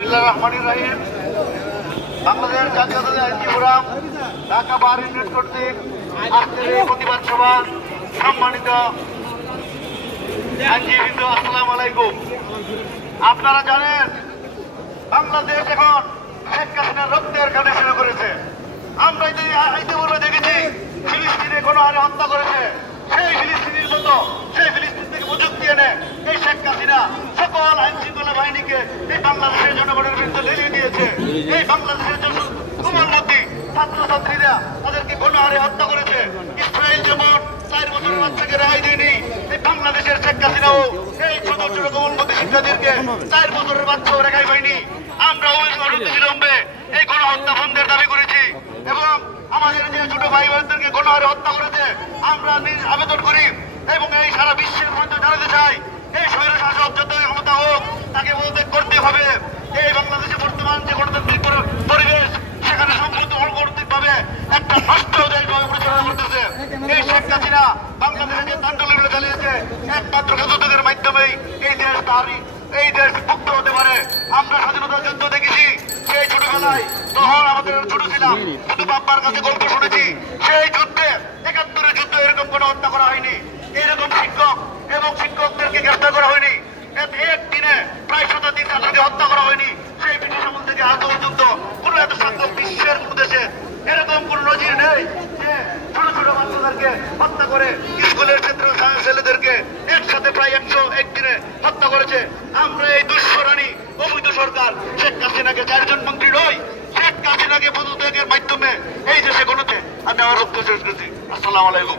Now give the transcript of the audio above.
রহমানির রহিম। বাংলাদেশ জাতীয়তাবাদী আইনজীবী ফোরাম ঢাকা বার ইউনিট কর্তৃক আজকের এই প্রতিবাদ সভা সম্মানিত আইনজীবীবৃন্দ, আসসালামু আলাইকুম। আপনারা জানেন বাংলাদেশ এখন শেখ হাসিনার রক্তের কানে শুরু করেছে। আমরা ইতিপূর্বে দেখেছি ফিলিস্তিনে কোনো হারে হত্যা করেছে। সেই ফিলিস্তিনের মতো সেই ফিলিস্তিন থেকে প্রযুক্তি এনে এই শেখ হাসিনা সকল আইন শৃঙ্খলা বাহিনীকে এই বাংলাদেশের জনগণের বিরুদ্ধে লেলিয়ে দিয়েছে। এই বাংলাদেশের কোমলমতি ছাত্রছাত্রীরা তাদেরকে কোনো হারে হত্যা করেছে। ইসরায়েল যেমন 4 বছরের বাচ্চাকে রেহাই দেয়নি, এই বাংলাদেশের শেখ হাসিনাও এই ছোট ছোট কোমলমতি শিক্ষার্থীদেরকে 4 বছরের বাচ্চাও রেহাই পায়নি। আমরা অবিলম্বে এই গণহত্যা বন্ধের দাবি করেছি এবং আমাদের যে ছোট ভাই বোনদেরকে গণহারে হত্যা করেছে আমরা আবেদন করি এবং এই সারা বিশ্বের মধ্যে জানাতে চাই এই স্বৈর শাসক যতই ক্ষমতা হোক তাকে বলতে করতে হবে। এই বাংলাদেশে বর্তমান যে গণতান্ত্রিক পরিবেশ সেখানে সম্পূর্ণ অগণতান্ত্রিকভাবে একটা নষ্ট দেশভাবে পরিচালনা করতেছে। এই শেখ হাসিনা বাংলাদেশে যে তাণ্ডবলীলা চালিয়েছে একমাত্র সচেতনের মাধ্যমেই এই দেশ মুক্ত হতে পারে। আমরা স্বাধীনতা যুদ্ধ দেখেছি, সেই ছোটবেলায় তখন আমাদের ছোট ছিলাম, শুধু বাপ্পার কাছে গল্প শুনেছি। সেই যুদ্ধে 71-এর যুদ্ধে এরকম কোনো হত্যা করা হয়নি, এরকম শিক্ষক এবং শিক্ষকদেরকে গ্রেফতার করা হয়নি, একদিনে প্রায় 70 ছাত্রকে হত্যা করা হয়নি। সেই ব্রিটিশ আমল থেকে আজ পর্যন্ত কোন এত ছাত্র বিশ্বের কোন দেশে এরকম কোন নজির নেই যে ছোট ছোট বাচ্চাদেরকে হত্যা করে স্কুলের ছেলেদেরকে একসাথে প্রায় 101 দিনে হত্যা করেছে। আমরা এই দুঃস্বরানি অবৈধ সরকার শেখ হাসিনাকে 4 জন মন্ত্রী নয়, শেখ হাসিনাকে পদত্যাগের মাধ্যমে এই দেশে গণতে আমি আমার রক্ত শেষ করছি। আসসালামু আলাইকুম।